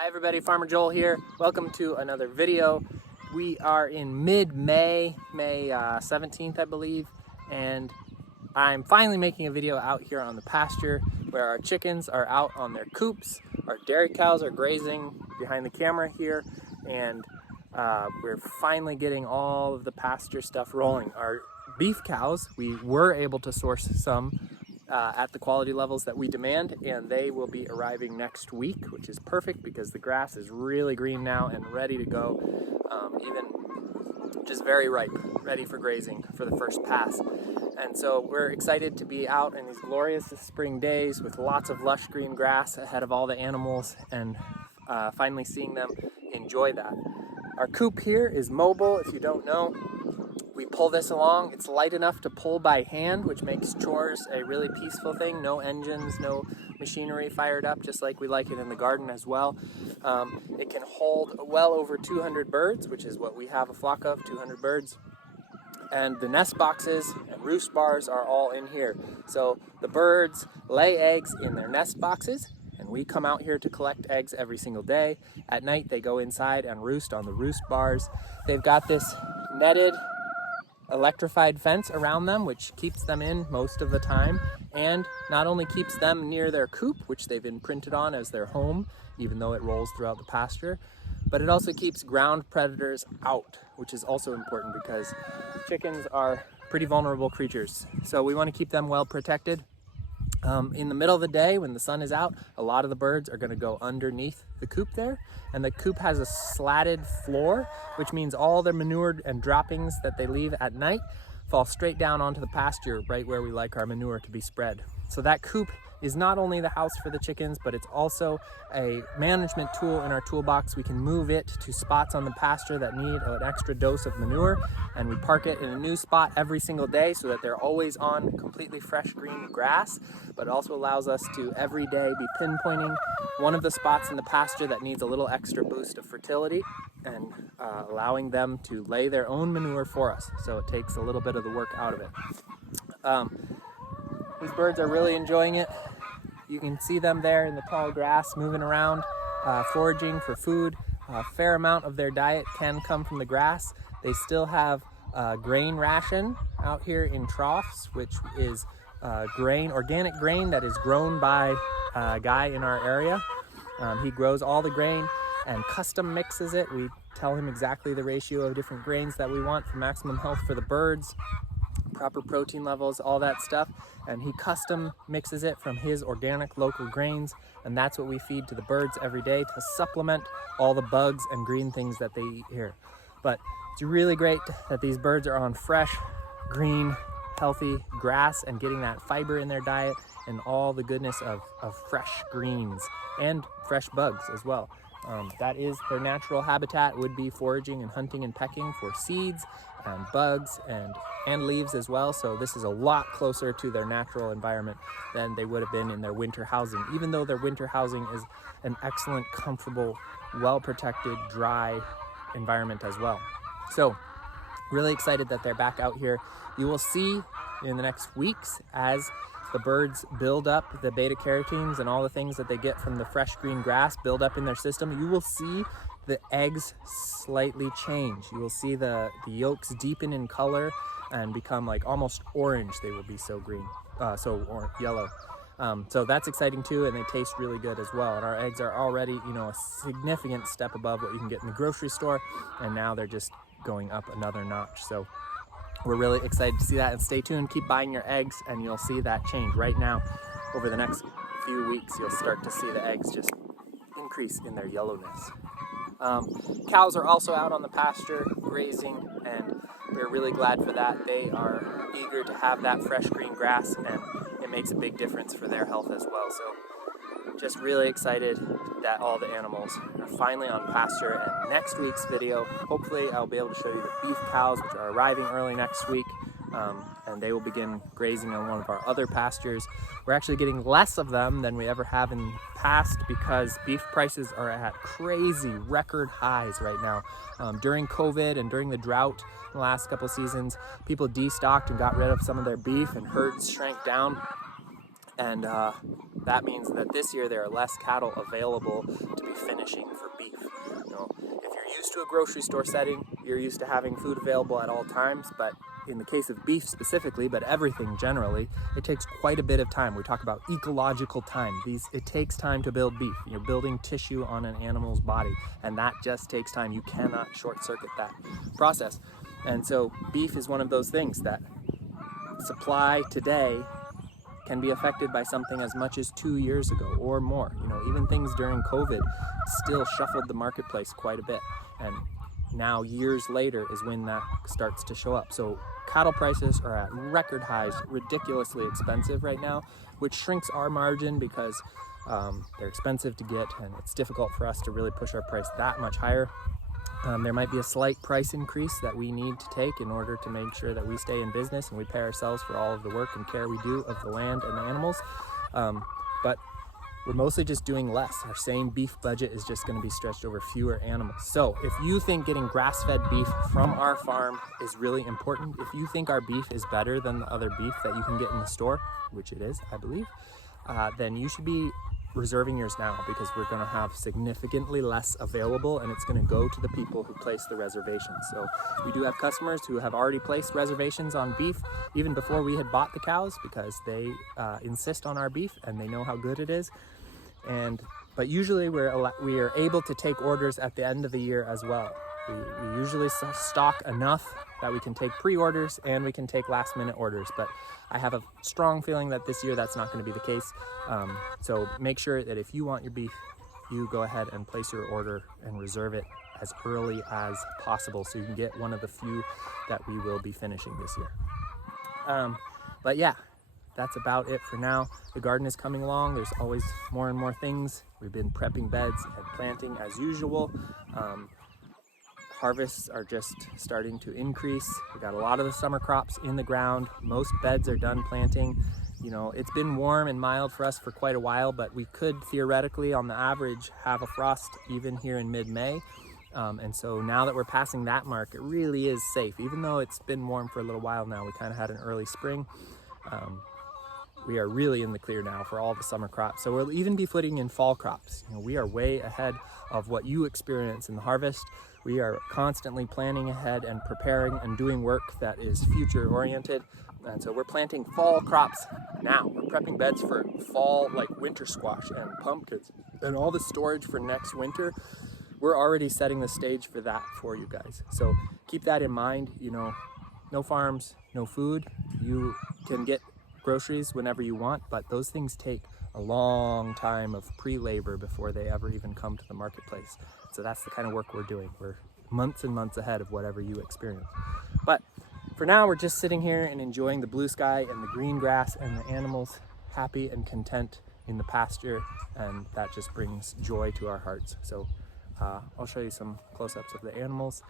Hi everybody, Farmer Joel here. Welcome to another video. We are in mid-May, May 17th I believe, and I'm finally making a video out here on the pasture where our chickens are out on their coops. Our dairy cows are grazing behind the camera here, and we're finally getting all of the pasture stuff rolling. Our beef cows, we were able to source some at the quality levels that we demand, and they will be arriving next week, which is perfect because the grass is really green now and ready to go, even just very ripe, ready for grazing for the first pass. And so we're excited to be out in these glorious spring days with lots of lush green grass ahead of all the animals, and finally seeing them enjoy that. Our coop here is mobile, if you don't know. We pull this along. It's light enough to pull by hand, which makes chores a really peaceful thing. No engines, no machinery fired up, just like we like it in the garden as well. It can hold well over 200 birds, which is what we have a flock of, 200 birds. And the nest boxes and roost bars are all in here. So the birds lay eggs in their nest boxes, and we come out here to collect eggs every single day. At night, they go inside and roost on the roost bars. They've got this netted electrified fence around them, which keeps them in most of the time, and not only keeps them near their coop, which they've imprinted on as their home, even though it rolls throughout the pasture, but it also keeps ground predators out, which is also important because chickens are pretty vulnerable creatures. So we want to keep them well protected. In the middle of the day when the sun is out, a lot of the birds are going to go underneath the coop there, and the coop has a slatted floor, which means all their manure and droppings that they leave at night fall straight down onto the pasture right where we like our manure to be spread. So that coop is not only the house for the chickens, but it's also a management tool in our toolbox. We can move it to spots on the pasture that need an extra dose of manure, and we park it in a new spot every single day so that they're always on completely fresh green grass, but it also allows us to every day be pinpointing one of the spots in the pasture that needs a little extra boost of fertility, and allowing them to lay their own manure for us. So it takes a little bit of the work out of it. These birds are really enjoying it. You can see them there in the tall grass moving around, foraging for food. A fair amount of their diet can come from the grass. They still have grain ration out here in troughs, which is organic grain that is grown by a guy in our area. He grows all the grain and custom mixes it. We tell him exactly the ratio of different grains that we want for maximum health for the birds, proper protein levels, all that stuff, and he custom mixes it from his organic local grains, and that's what we feed to the birds every day to supplement all the bugs and green things that they eat here. But it's really great that these birds are on fresh, green, healthy grass and getting that fiber in their diet and all the goodness of fresh greens and fresh bugs as well. That is their natural habitat, would be foraging and hunting and pecking for seeds and bugs and leaves as well. So this is a lot closer to their natural environment than they would have been in their winter housing, even though their winter housing is an excellent, comfortable, well-protected, dry environment as well. So really excited that they're back out here. You will see in the next weeks, as the birds build up the beta carotenes and all the things that they get from the fresh green grass build up in their system, you will see the eggs slightly change. You will see the yolks deepen in color and become like almost orange. They will be so green, yellow. So that's exciting too, and they taste really good as well. And our eggs are already, a significant step above what you can get in the grocery store, and now they're just going up another notch. So we're really excited to see that, and stay tuned, keep buying your eggs, and you'll see that change right now. Over the next few weeks, you'll start to see the eggs just increase in their yellowness. Cows are also out on the pasture grazing, and we're really glad for that. They are eager to have that fresh green grass, and it makes a big difference for their health as well. So just really excited that all the animals are finally on pasture. And next week's video, hopefully I'll be able to show you the beef cows, which are arriving early next week, and they will begin grazing on one of our other pastures. We're actually getting less of them than we ever have in the past because beef prices are at crazy record highs right now. During COVID and during the drought in the last couple seasons, people destocked and got rid of some of their beef, and herds shrank down. And that means that this year there are less cattle available to be finishing to a grocery store setting, you're used to having food available at all times, but in the case of beef specifically, but everything generally, it takes quite a bit of time. We talk about ecological time. It takes time to build beef. You're building tissue on an animal's body, and that just takes time. You cannot short circuit that process. And so beef is one of those things that supply today can be affected by something as much as 2 years ago or more. You know, even things during COVID still shuffled the marketplace quite a bit. And now years later is when that starts to show up. So cattle prices are at record highs, ridiculously expensive right now, which shrinks our margin because they're expensive to get, and it's difficult for us to really push our price that much higher. There might be a slight price increase that we need to take in order to make sure that we stay in business and we pay ourselves for all of the work and care we do of the land and the animals. But we're mostly just doing less. Our same beef budget is just going to be stretched over fewer animals. So if you think getting grass-fed beef from our farm is really important, if you think our beef is better than the other beef that you can get in the store, which it is, I believe, then you should be reserving yours now, because we're going to have significantly less available, and it's going to go to the people who place the reservations. So we do have customers who have already placed reservations on beef even before we had bought the cows, because they insist on our beef and they know how good it is. But usually we are able to take orders at the end of the year as well. We usually stock enough that we can take pre-orders and we can take last-minute orders, but I have a strong feeling that this year that's not going to be the case. So make sure that if you want your beef, you go ahead and place your order and reserve it as early as possible so you can get one of the few that we will be finishing this year. But yeah, that's about it for now. The garden is coming along. There's always more and more things. We've been prepping beds and planting as usual. Harvests are just starting to increase. We got a lot of the summer crops in the ground. Most beds are done planting. You know, it's been warm and mild for us for quite a while, but we could theoretically, on the average, have a frost even here in mid-May. And so now that we're passing that mark, it really is safe. Even though it's been warm for a little while now, we kind of had an early spring. We are really in the clear now for all the summer crops. So we'll even be putting in fall crops. You know, we are way ahead of what you experience in the harvest. We are constantly planning ahead and preparing and doing work that is future oriented. And so we're planting fall crops now. We're prepping beds for fall, like winter squash and pumpkins and all the storage for next winter. We're already setting the stage for that for you guys. So keep that in mind. You know, no farms, no food. You can get groceries whenever you want, but those things take a long time of pre-labor before they ever even come to the marketplace. So that's the kind of work we're doing. We're months and months ahead of whatever you experience. But for now, we're just sitting here and enjoying the blue sky and the green grass and the animals happy and content in the pasture, and that just brings joy to our hearts. So I'll show you some close-ups of the animals,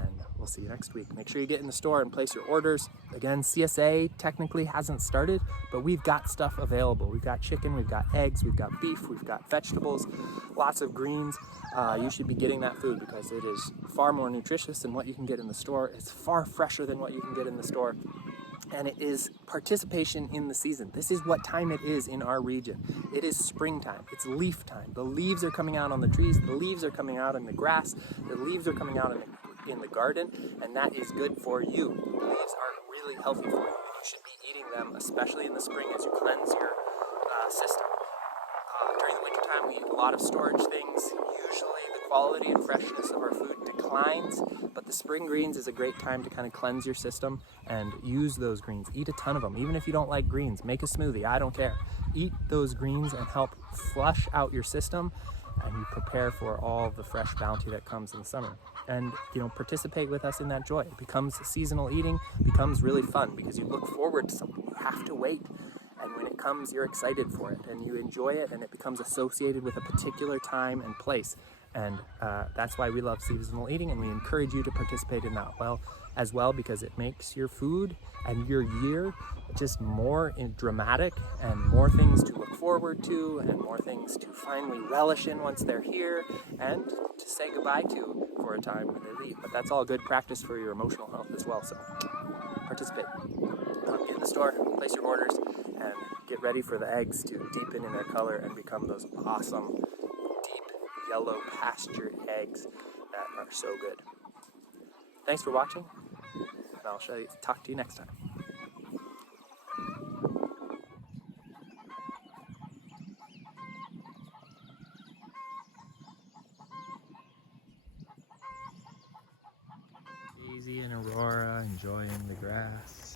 and we'll see you next week. Make sure you get in the store and place your orders. Again, CSA technically hasn't started, but we've got stuff available. We've got chicken, we've got eggs, we've got beef, we've got vegetables, lots of greens. You should be getting that food because it is far more nutritious than what you can get in the store. It's far fresher than what you can get in the store. And it is participation in the season. This is what time it is in our region. It is springtime. It's leaf time. The leaves are coming out on the trees. The leaves are coming out in the grass. The leaves are coming out in the garden, and that is good for you. The leaves are really healthy for you. You should be eating them, especially in the spring as you cleanse your system. During the wintertime, we eat a lot of storage things. Usually the quality and freshness of our food declines, but the spring greens is a great time to kind of cleanse your system and use those greens. Eat a ton of them. Even if you don't like greens, make a smoothie. I don't care. Eat those greens and help flush out your system, and you prepare for all the fresh bounty that comes in the summer. And, you know, participate with us in that joy. It becomes seasonal eating, becomes really fun because you look forward to something. You have to wait. And when it comes, you're excited for it and you enjoy it, and it becomes associated with a particular time and place. And that's why we love seasonal eating, and we encourage you to participate in that as well, because it makes your food and your year just more dramatic, and more things to look forward to, and more things to finally relish in once they're here, and to say goodbye to for a time when they leave. But that's all good practice for your emotional health as well, so participate. Get in the store, place your orders, and get ready for the eggs to deepen in their color and become those awesome deep yellow pastured eggs that are so good. Thanks for watching, and I'll talk to you next time. Daisy and Aurora enjoying the grass.